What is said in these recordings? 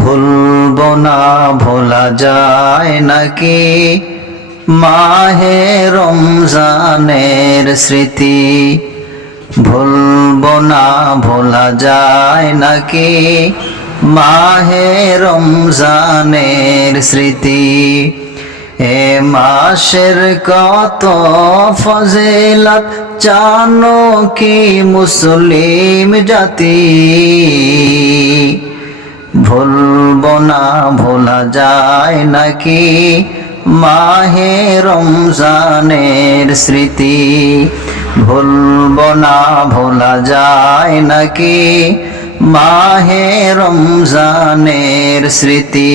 ভুলবো না ভোলা যায় নাকি মাহে রমজানের স্মৃতি। ভুলবো না ভোলা যায় নাকি মাহে রমজানের স্মৃতি। এ মাসের কত ফজিলত জানো কি মুসলিম জাতি। ভুলবো না ভোলা যায় নাকি মাহে রমজানের স্মৃতি। ভুলবো না ভোলা যায় নাকি মাহে রমজানের স্মৃতি।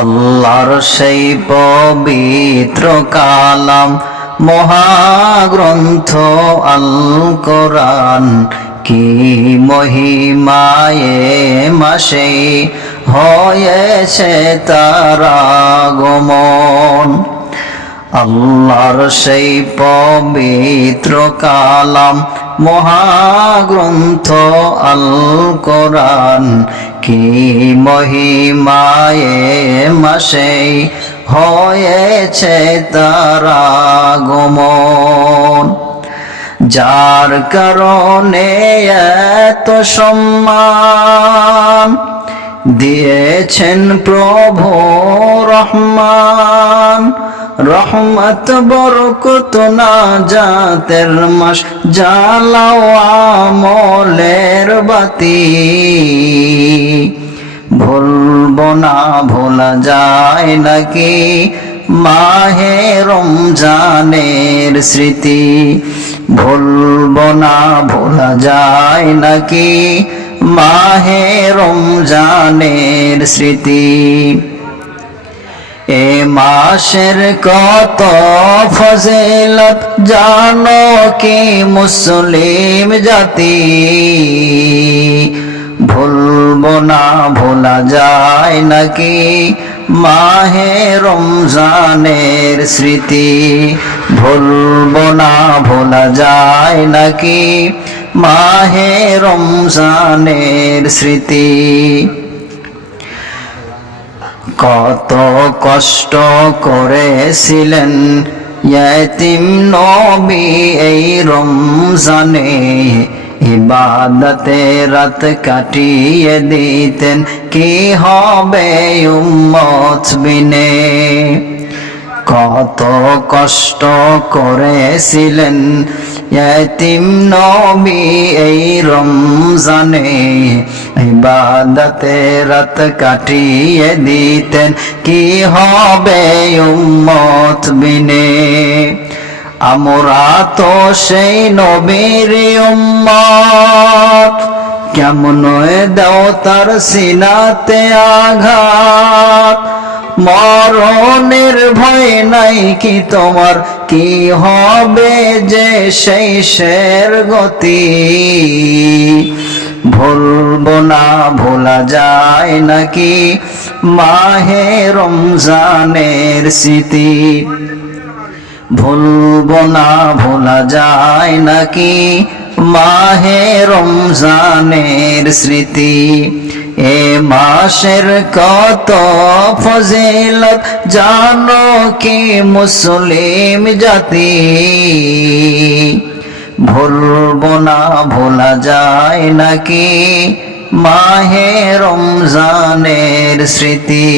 আল্লাহর সেই পবিত্র কালাম মহাগ্রন্থ আল কোরআন কি মহিমায়ে মাসে হয়েছে তার আগমন। আল্লাহর সেই পবিত্র কালাম মহাগ্রন্থ আল কোরআন কি মহিমায়ে মাসে হয়েছে তার আগমন। যার কারণে এত সম্মান দিয়েছেন প্রভু রহমান। রহমত বরকত নাজাতের মাস জ্বালাও আমলের বাতি। ভুলবো না ভোলা যায় নাকি মাহে রমজানের স্মৃতি। ভুলবো না ভোলা যায় নাকি মাহে রমজানের স্মৃতি। এ মাসের কত ফজিলত জানো কি মুসলিম জাতি। ভুলবো না ভোলা যায় নাকি মাহে রমজানের স্মৃতি। ভুলবো না ভোলা যায় নাকি মাহে রমজানের স্মৃতি। কত কষ্ট করেছিলেন ইয়াতীম নবী এই রমজানে। ইবাদতে রাত কাটিয়ে দিতেন কি হবে উম্মত বিনে। কত কষ্ট করেছিলেন ইয়াতীম নবী এই রমজানে। ইবাদতে রাত কাটিয়ে দিতেন কি হবে উম্মত বিনে। আমরা তো সেই নবীর উম্মত কেমন দাও তার সিনাতে আঘাত। মরণের ভয় নাই কি তোমার কি হবে যে সেই শের গতি। ভুলবো না ভোলা যায় নাকি মাহে রমজানের স্মৃতি। ভুলবো না ভোলা যায় নাকি মাহে রমজানের স্মৃতি। এ মাসের কত ফজিলত জানো কি মুসলিম জাতি। ভুলবো না ভোলা যায় নাকি মাহে রমজানের স্মৃতি।